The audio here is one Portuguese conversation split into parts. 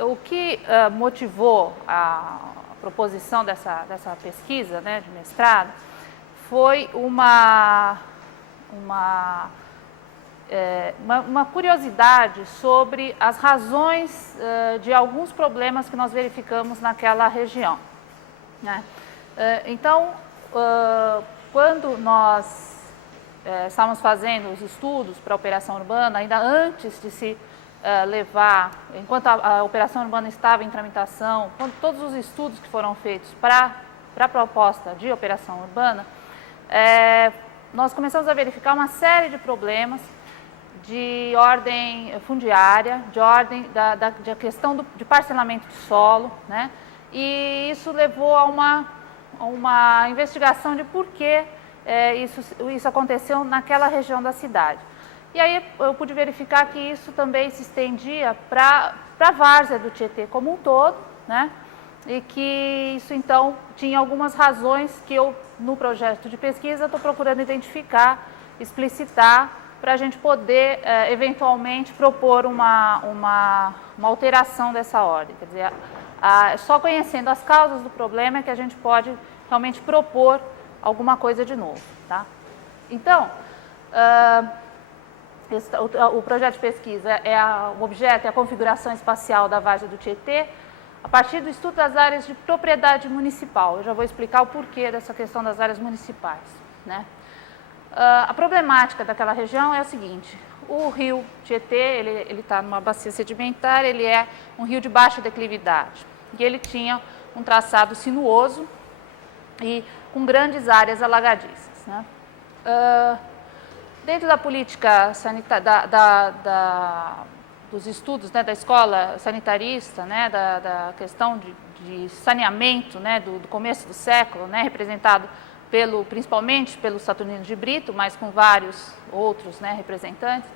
o que motivou a proposição dessa pesquisa, né, de mestrado foi uma curiosidade sobre as razões de alguns problemas que nós verificamos naquela região, né? Então, quando nós estávamos fazendo os estudos para a operação urbana, ainda antes de se levar, enquanto a operação urbana estava em tramitação, quando todos os estudos que foram feitos para a proposta de operação urbana, nós começamos a verificar uma série de problemas de ordem fundiária, de ordem da questão de parcelamento de solo, né? E isso levou a uma investigação de por que isso aconteceu naquela região da cidade. E aí eu pude verificar que isso também se estendia para a várzea do Tietê como um todo, né? E que isso então tinha algumas razões que eu, no projeto de pesquisa, estou procurando identificar, explicitar, para a gente poder eventualmente propor uma alteração dessa ordem. Quer dizer, só conhecendo as causas do problema é que a gente pode realmente propor alguma coisa de novo, tá? Então, o projeto de pesquisa o objeto é a configuração espacial da várzea do Tietê, a partir do estudo das áreas de propriedade municipal. Eu já vou explicar o porquê dessa questão das áreas municipais, né? A problemática daquela região é a seguinte: o rio Tietê, ele está numa bacia sedimentar, ele é um rio de baixa declividade, e ele tinha um traçado sinuoso e com grandes áreas alagadiças, né? Dentro da política sanitária, dos estudos, né, da escola sanitarista, né, da questão de saneamento, né, do começo do século, né, representado principalmente pelo Saturnino de Brito, mas com vários outros, né, representantes,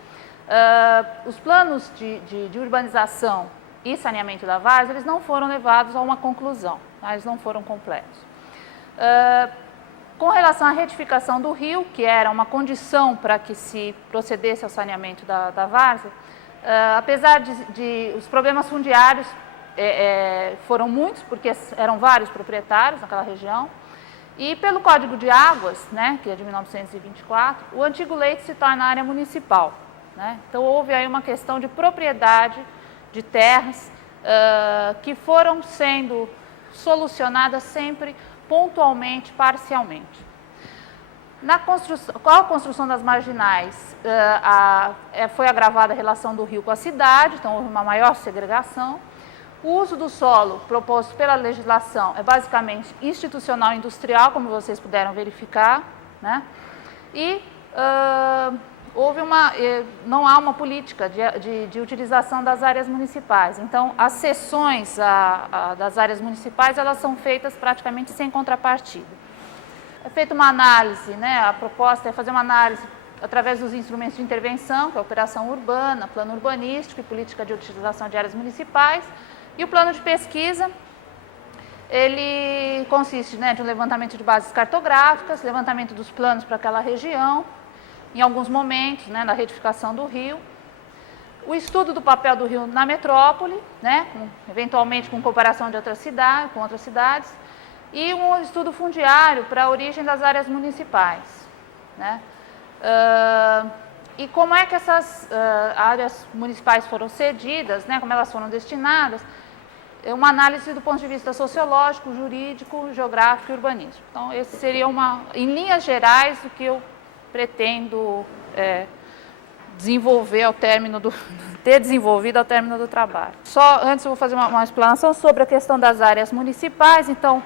os planos de urbanização e saneamento da várzea, eles não foram levados a uma conclusão, tá? Eles não foram completos. Com relação à retificação do rio, que era uma condição para que se procedesse ao saneamento da várzea, apesar de os problemas fundiários foram muitos, porque eram vários proprietários naquela região, e pelo Código de Águas, né, que é de 1924, o antigo leito se torna área municipal, né? Então houve aí uma questão de propriedade de terras que foram sendo solucionadas sempre pontualmente, parcialmente. Com a construção das marginais, foi agravada a relação do rio com a cidade, então houve uma maior segregação. O uso do solo proposto pela legislação é basicamente institucional e industrial, como vocês puderam verificar, né? E não há uma política de utilização das áreas municipais. Então, as cessões das áreas municipais, elas são feitas praticamente sem contrapartida. É feita uma análise, né? A proposta é fazer uma análise através dos instrumentos de intervenção, que é a operação urbana, plano urbanístico e política de utilização de áreas municipais. E o plano de pesquisa, ele consiste, né, de um levantamento de bases cartográficas, levantamento dos planos para aquela região, em alguns momentos, né, na retificação do rio, o estudo do papel do rio na metrópole, né, eventualmente com comparação com outras cidades, e um estudo fundiário para a origem das áreas municipais, né? E como é que essas áreas municipais foram cedidas, né, como elas foram destinadas, uma análise do ponto de vista sociológico, jurídico, geográfico e urbanístico. Então, esse seria em linhas gerais, o que eu pretendo ter desenvolvido ao término do trabalho. Só antes eu vou fazer uma explanação sobre a questão das áreas municipais. Então,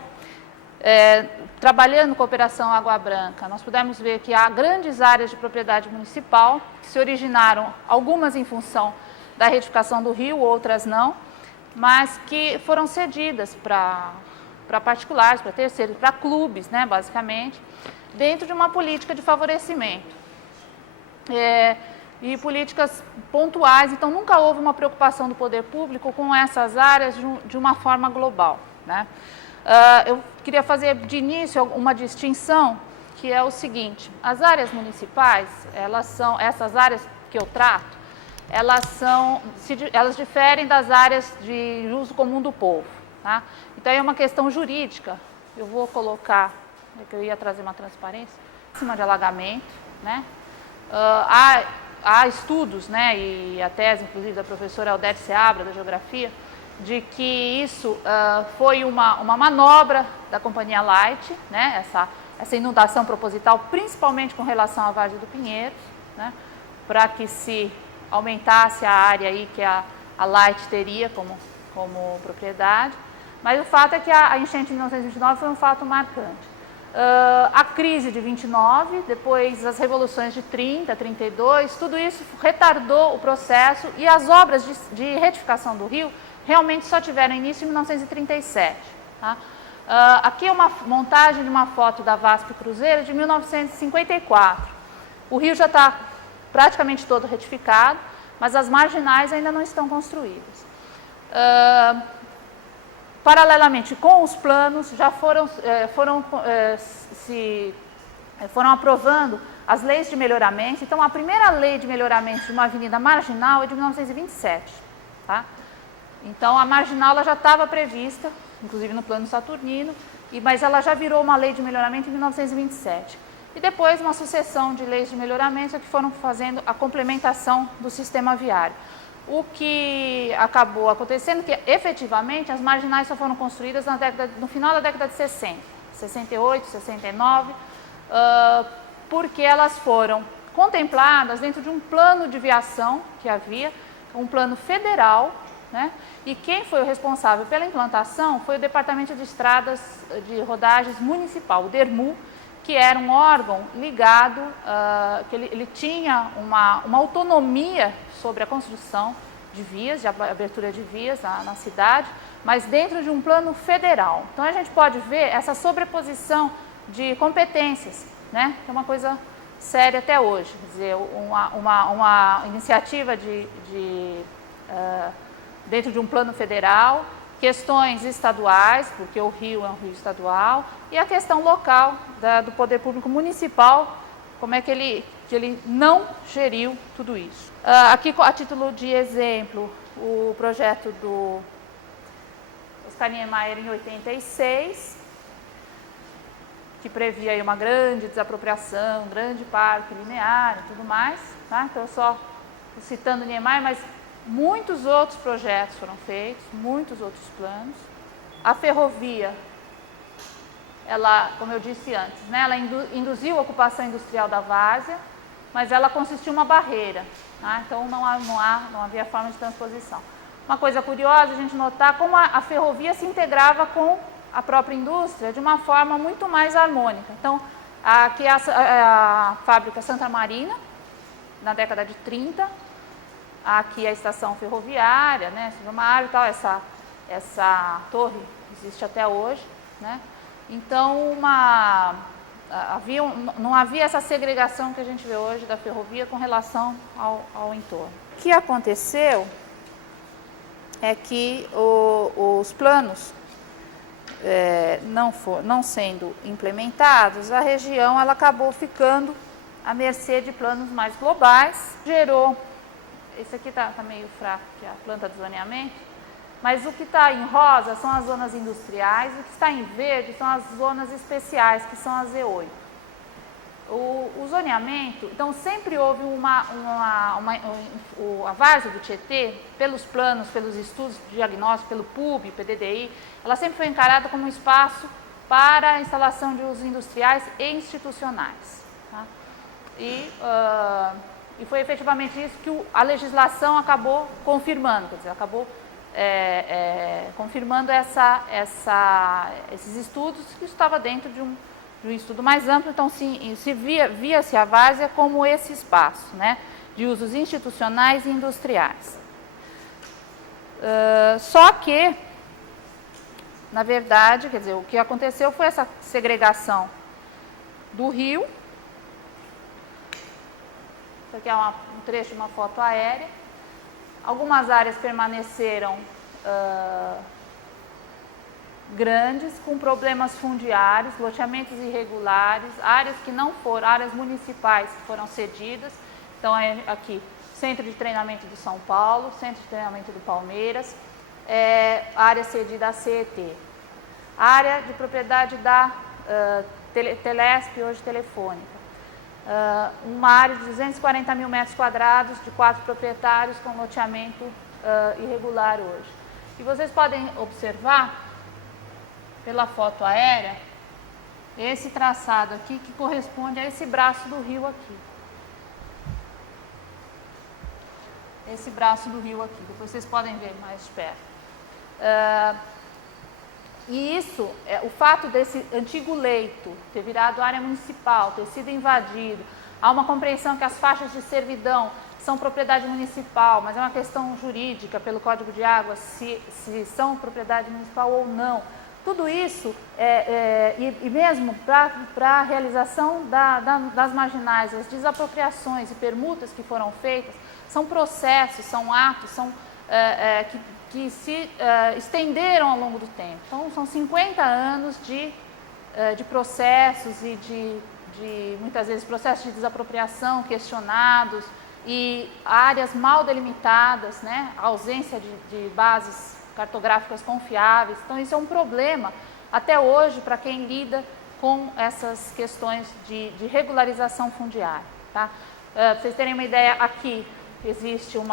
trabalhando com a Operação Água Branca, nós pudemos ver que há grandes áreas de propriedade municipal, que se originaram, algumas em função da retificação do rio, outras não, mas que foram cedidas para particulares, para terceiros, para clubes, né, basicamente, dentro de uma política de favorecimento. E políticas pontuais, então nunca houve uma preocupação do poder público com essas áreas de uma forma global, né? Eu queria fazer de início uma distinção, que é o seguinte: as áreas municipais, essas áreas que eu trato, elas diferem das áreas de uso comum do povo. Tá? Então, é uma questão jurídica. Eu vou colocar, eu ia trazer uma transparência, em cima de alagamento, né? Há estudos, né, e a tese, inclusive, da professora Aldete Seabra, da Geografia, de que isso foi uma manobra da Companhia Light, né, essa inundação proposital, principalmente com relação à Várzea do Pinheiros, né, para que se aumentasse a área aí que a Light teria como propriedade. Mas o fato é que a enchente de 1929 foi um fato marcante. A crise de 29, depois as revoluções de 30, 32, tudo isso retardou o processo e as obras de retificação do rio realmente só tiveram início em 1937. Tá? Aqui é uma montagem de uma foto da VASP Cruzeiro de 1954. O rio já está praticamente todo retificado, mas as marginais ainda não estão construídas. Paralelamente com os planos, já foram aprovando as leis de melhoramento. Então, a primeira lei de melhoramento de uma avenida marginal é de 1927. Tá? Então, a marginal ela já estava prevista, inclusive no plano saturnino, mas ela já virou uma lei de melhoramento em 1927. E depois uma sucessão de leis de melhoramento que foram fazendo a complementação do sistema viário. O que acabou acontecendo é que, efetivamente, as marginais só foram construídas no final da década de 60, 68, 69, porque elas foram contempladas dentro de um plano de viação que havia, um plano federal, né? E quem foi o responsável pela implantação foi o Departamento de Estradas de Rodagens Municipal, o DERMU, que era um órgão ligado, que ele tinha uma autonomia sobre a construção de vias, de abertura de vias na cidade, mas dentro de um plano federal. Então, a gente pode ver essa sobreposição de competências, né? Que é uma coisa séria até hoje. Quer dizer, uma iniciativa dentro de um plano federal, questões estaduais, porque o rio é um rio estadual, e a questão local do poder público municipal, como é que ele não geriu tudo isso. Aqui, a título de exemplo, o projeto do Oscar Niemeyer em 86, que previa aí uma grande desapropriação, um grande parque linear e tudo mais. Tá? Então, eu só estou citando Niemeyer, mas muitos outros projetos foram feitos, muitos outros planos. A ferrovia, ela, como eu disse antes, né, ela induziu a ocupação industrial da várzea, mas ela constituiu uma barreira, tá? Então não havia forma de transposição. Uma coisa curiosa a gente notar como a ferrovia se integrava com a própria indústria de uma forma muito mais harmônica. Então, aqui é a fábrica Santa Marina, na década de 30, aqui é a estação ferroviária, né, e tal, essa torre existe até hoje, né? Então, não havia essa segregação que a gente vê hoje da ferrovia com relação ao entorno. O que aconteceu é que os planos não sendo implementados, a região ela acabou ficando à mercê de planos mais globais, gerou, esse aqui está meio fraco, que é a planta de zoneamento, mas o que está em rosa são as zonas industriais, o que está em verde são as zonas especiais, que são as Z8. O zoneamento, então sempre houve a várzea do Tietê, pelos planos, pelos estudos de diagnóstico, pelo PUB, PDDI, ela sempre foi encarada como um espaço para a instalação de usos industriais e institucionais. Tá? E foi efetivamente isso que a legislação acabou confirmando, quer dizer, acabou confirmando esses estudos que estava dentro de um estudo mais amplo. Então, via-se a várzea como esse espaço, né, de usos institucionais e industriais. Só que, na verdade, quer dizer, o que aconteceu foi essa segregação do rio. Isso aqui é um trecho de uma foto aérea. Algumas áreas permaneceram grandes, com problemas fundiários, loteamentos irregulares, áreas que não foram, áreas municipais que foram cedidas. Então, aqui Centro de Treinamento do São Paulo, Centro de Treinamento do Palmeiras, área cedida à CET, área de propriedade da Telesp, hoje Telefônica, uma área de 240 mil metros quadrados de 4 proprietários com loteamento irregular hoje. E vocês podem observar, pela foto aérea, esse traçado aqui que corresponde a esse braço do rio aqui. Esse braço do rio aqui, depois vocês podem ver mais de perto. E isso, o fato desse antigo leito ter virado área municipal, ter sido invadido, há uma compreensão que as faixas de servidão são propriedade municipal, mas é uma questão jurídica pelo Código de Águas se são propriedade municipal ou não. Tudo isso, e mesmo para a realização das marginais, as desapropriações e permutas que foram feitas, são processos, são atos, que se estenderam ao longo do tempo. Então, são 50 anos de processos e de, muitas vezes, processos de desapropriação questionados e áreas mal delimitadas, né? A ausência de bases cartográficas confiáveis. Então, isso é um problema até hoje para quem lida com essas questões de regularização fundiária. Tá? Para vocês terem uma ideia, aqui existe um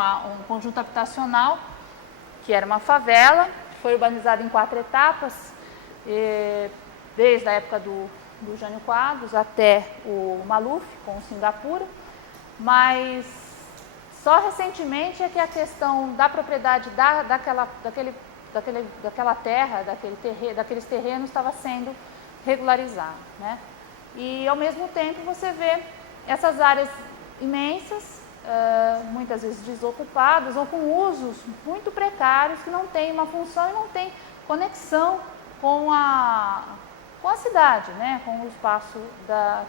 conjunto habitacional, que era uma favela, foi urbanizada em 4 etapas, desde a época do Jânio Quadros até o Maluf, com o Singapura, mas só recentemente é que a questão da propriedade daquela terra, daqueles terrenos, estava sendo regularizada, né? E, ao mesmo tempo, você vê essas áreas imensas, muitas vezes desocupadas ou com usos muito precários, que não têm uma função e não têm conexão com a cidade, né? Com o espaço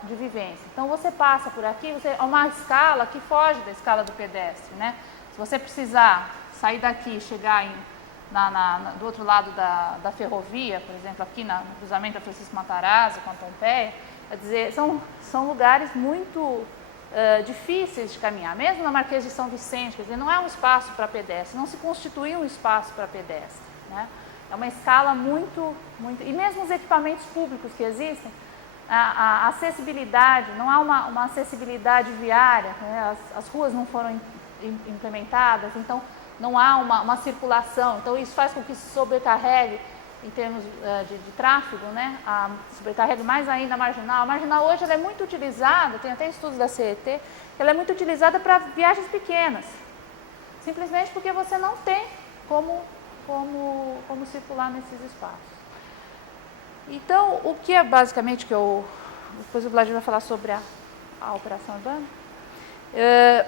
de vivência. Então, você passa por aqui, é uma escala que foge da escala do pedestre, né? Se você precisar sair daqui e chegar do outro lado da ferrovia, por exemplo, aqui no cruzamento da Francisco Matarazzo com a Pompeia, quer dizer, são lugares muito difíceis de caminhar, mesmo na Marquês de São Vicente, quer dizer, não é um espaço para pedestre, não se constituiu um espaço para pedestre, né? É uma escala muito... E mesmo os equipamentos públicos que existem, a acessibilidade, não há uma acessibilidade viária, né? As ruas não foram implementadas, então não há uma circulação. Então isso faz com que se sobrecarregue em termos de tráfego, né? Sobrecarregue mais ainda a marginal. A marginal hoje ela é muito utilizada, tem até estudos da CET, ela é muito utilizada para viagens pequenas, simplesmente porque você não tem como circular nesses espaços. Então, o que é basicamente depois o Vladimir vai falar sobre a operação urbana,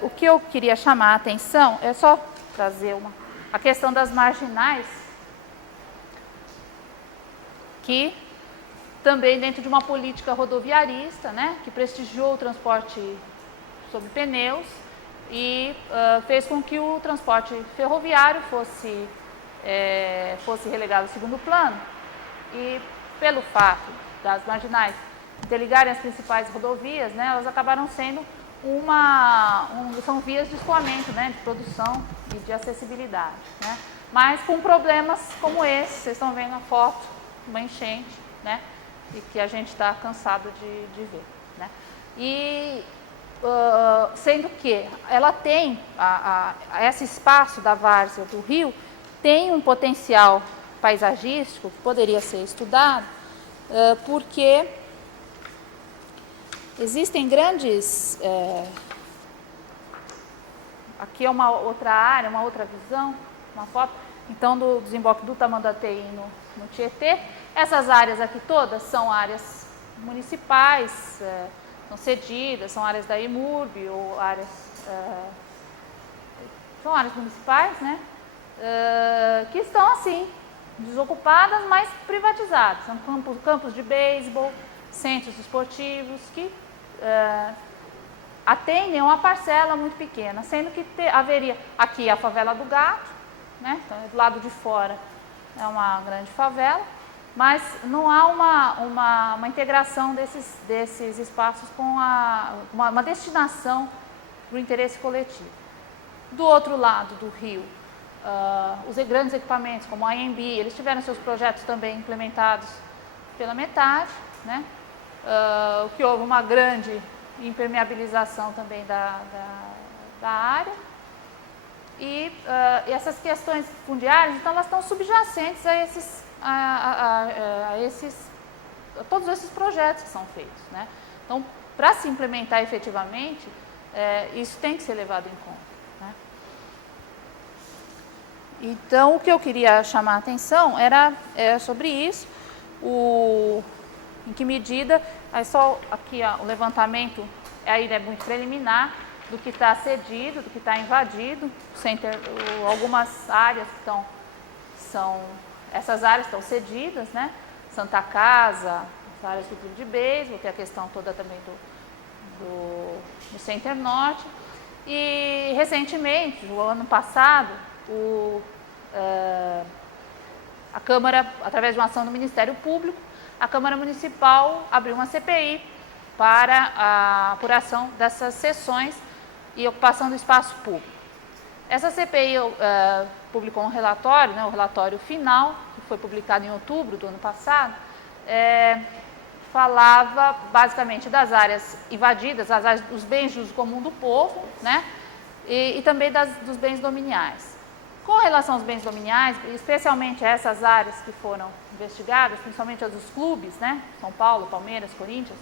o que eu queria chamar a atenção é só trazer a questão das marginais, que também dentro de uma política rodoviarista, né, que prestigiou o transporte sobre pneus e fez com que o transporte ferroviário fosse relegado ao segundo plano, e pelo fato das marginais interligarem as principais rodovias, né, elas acabaram sendo são vias de escoamento, né, de produção e de acessibilidade, né, mas com problemas como esse, vocês estão vendo a foto, uma enchente, né, e que a gente está cansado de ver, né, e sendo que ela tem, esse espaço da várzea do rio tem um potencial paisagístico que poderia ser estudado, porque existem grandes... aqui é uma outra área, uma outra visão, uma foto, então, do desemboque do Tamanduateí no Tietê. Essas áreas aqui todas são áreas municipais, são cedidas, são áreas da EMURB, ou áreas... são áreas municipais, né? Que estão, assim, desocupadas, mas privatizadas. São campos de beisebol, centros esportivos, que atendem a uma parcela muito pequena, sendo que haveria aqui a favela do Gato, né? Então, do lado de fora é uma grande favela, mas não há uma integração desses espaços com uma destinação para o interesse coletivo. Do outro lado do rio, os grandes equipamentos, como a AMB, eles tiveram seus projetos também implementados pela metade, né? O que houve uma grande impermeabilização também da área. E essas questões fundiárias, então, elas estão subjacentes a todos esses projetos que são feitos, né? Então, para se implementar efetivamente, isso tem que ser levado em conta, né? Então, o que eu queria chamar a atenção era sobre isso, em que medida, aí só aqui ó, o levantamento ainda é muito preliminar, do que está cedido, do que está invadido, algumas áreas que essas áreas estão cedidas, né? Santa Casa, as áreas do clube de beisebol, tem a questão toda também do Center Norte. E recentemente, no ano passado, a Câmara, através de uma ação do Ministério Público, a Câmara Municipal abriu uma CPI para a apuração dessas cessões e ocupação do espaço público. Essa CPI publicou um relatório, né, o relatório final, que foi publicado em outubro do ano passado, falava basicamente das áreas invadidas, as áreas dos bens de uso comum do povo, né, e também dos bens dominiais. Com relação aos bens dominiais, especialmente essas áreas que foram investigadas, principalmente as dos clubes, né, São Paulo, Palmeiras, Corinthians,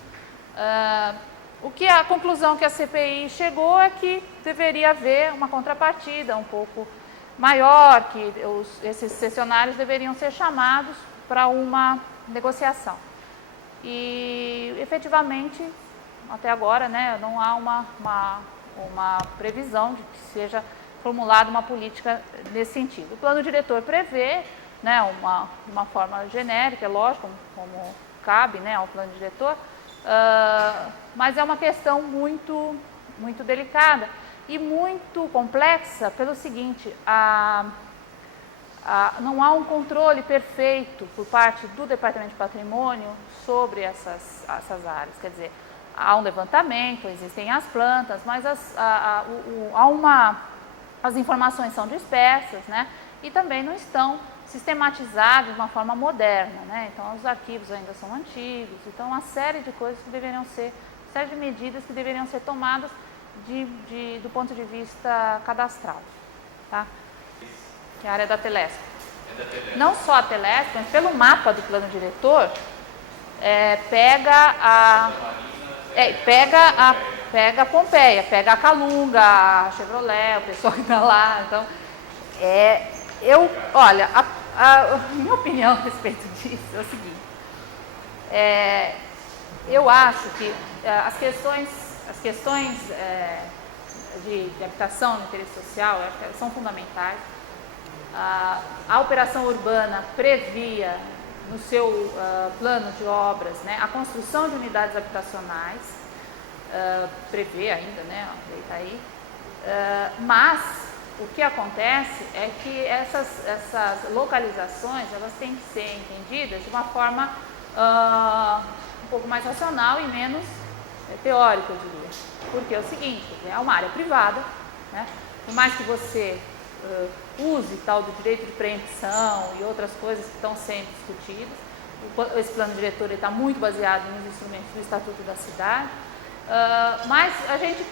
a conclusão que a CPI chegou é que deveria haver uma contrapartida um pouco maior, que esses cessionários deveriam ser chamados para uma negociação. E, efetivamente, até agora, né, não há uma previsão de que seja formulada uma política nesse sentido. O plano diretor prevê, né, uma forma genérica, é lógico, como cabe, né, ao plano diretor, mas é uma questão muito, muito delicada e muito complexa pelo seguinte, não há um controle perfeito por parte do Departamento de Patrimônio sobre essas áreas. Quer dizer, há um levantamento, existem as plantas, mas as informações são dispersas, né? E também não estão sistematizadas de uma forma moderna, né? Então, os arquivos ainda são antigos, então uma série de coisas que deveriam ser, série de medidas que deveriam ser tomadas do ponto de vista cadastral, tá? Que é a área da Telesp. Não só a Telesp, mas pelo mapa do plano diretor, pega a Pompeia, pega a Calunga, a Chevrolet, o pessoal que está lá. Então, olha, a minha opinião a respeito disso é o seguinte: eu acho que as questões de habitação no interesse social são fundamentais. A operação urbana previa no seu plano de obras, né, a construção de unidades habitacionais, prevê ainda, né, está aí, mas o que acontece é que essas localizações, elas têm que ser entendidas de uma forma um pouco mais racional e menos teórica, eu diria. Porque é o seguinte, é uma área privada, né, por mais que você use tal do direito de preempção e outras coisas que estão sendo discutidas, esse plano diretor está muito baseado nos instrumentos do Estatuto da Cidade, mas a gente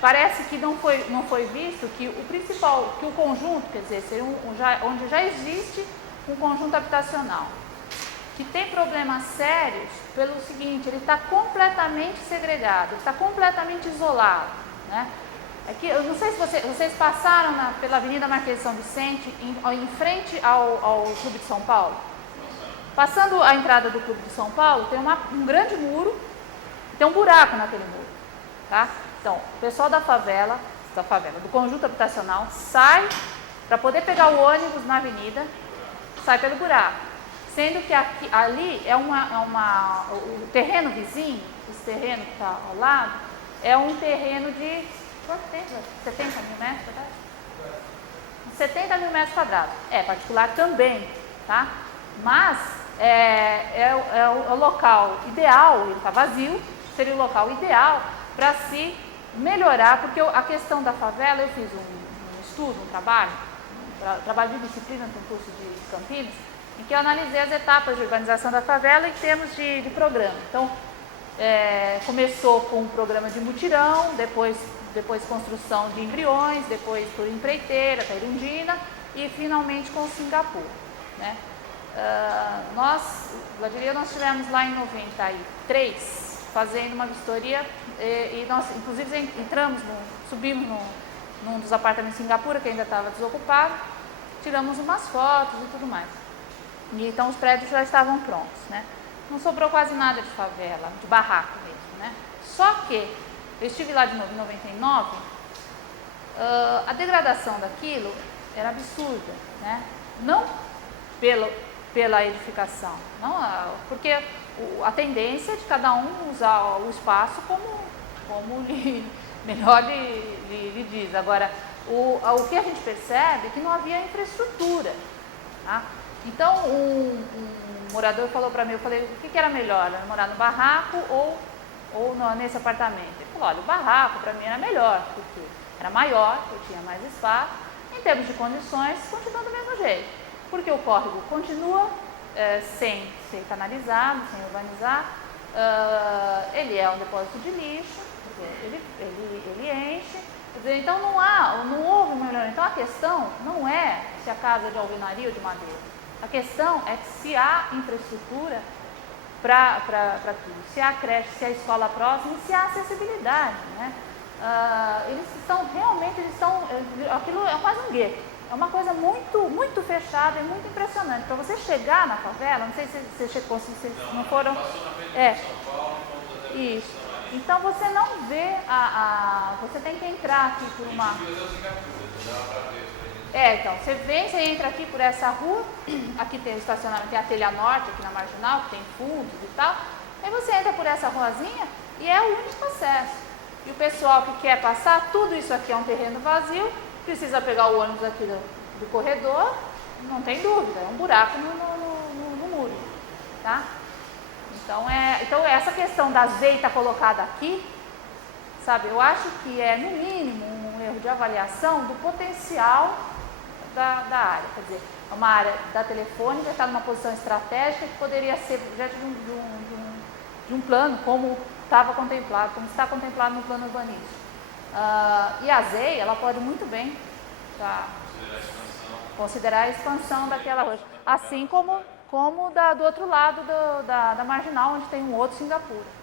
parece que não foi visto que o principal, que o conjunto, quer dizer, seria onde já existe um conjunto habitacional, que tem problemas sérios pelo seguinte, ele está completamente segregado, ele está completamente isolado, né? Aqui, eu não sei se vocês passaram pela Avenida Marquês de São Vicente, em frente ao Clube de São Paulo. Passando a entrada do Clube de São Paulo, tem um grande muro, tem um buraco naquele muro, tá? Então, o pessoal da favela, do conjunto habitacional, sai para poder pegar o ônibus na avenida, sai pelo buraco. Sendo que ali o terreno vizinho, esse terreno que está ao lado, é um terreno de, quanto tempo? 70 mil metros quadrados? 70 mil metros quadrados. É particular também, tá? Mas é o local ideal, ele está vazio, seria o local ideal para se melhorar, porque a questão da favela, eu fiz estudo, um trabalho de disciplina no curso de Campinas, em que eu analisei as etapas de organização da favela em termos de programa. Então, começou com um programa de mutirão, depois construção de embriões, depois por empreiteira, Tairundina e finalmente com Singapura, né? Nós tivemos lá em 93 fazendo uma vistoria e nós inclusive subimos num dos apartamentos em Singapura que ainda estava desocupado, tiramos umas fotos e tudo mais. E então os prédios já estavam prontos, né? Não sobrou quase nada de favela, de barraco mesmo, né? Só que eu estive lá de novo em 99, a degradação daquilo era absurda, né? Não pela edificação, não, porque a tendência é de cada um usar o espaço como melhor lhe diz. Agora, o que a gente percebe é que não havia infraestrutura, tá? Então, um morador falou para mim, eu falei, o que era melhor, morar no barraco ou nesse apartamento? Ele falou, olha, o barraco para mim era melhor, porque era maior, eu tinha mais espaço, em termos de condições, continua do mesmo jeito, porque o córrego continua sem ser canalizado, sem urbanizar, ele é um depósito de lixo, ele enche, quer dizer, então não houve uma melhoria. Então a questão não é se a casa é de alvenaria ou de madeira, a questão é se há infraestrutura para tudo, se há creche, se há escola próxima e se há acessibilidade, né? Aquilo é quase um gueto, é uma coisa muito, muito fechada e muito impressionante. Para você chegar na favela, não sei se você chegou, se vocês não foram. Isso. Então você não vê você tem que entrar aqui por uma. Então, você entra aqui por essa rua, aqui tem o estacionamento, tem a Telha Norte aqui na Marginal, que tem fundos e tal. Aí você entra por essa ruazinha e é o único acesso. E o pessoal que quer passar, tudo isso aqui é um terreno vazio, precisa pegar o ônibus aqui do corredor, não tem dúvida, é um buraco no muro, tá? Então essa questão da azeita colocada aqui, sabe, eu acho que é no mínimo um erro de avaliação do potencial da área, quer dizer, é uma área da telefônica, está numa posição estratégica que poderia ser objeto de um plano, como estava contemplado, como está contemplado no plano urbanístico. E a ZEI, ela pode muito bem considerar a expansão daquela rua, assim como do outro lado da Marginal, onde tem um outro Singapura.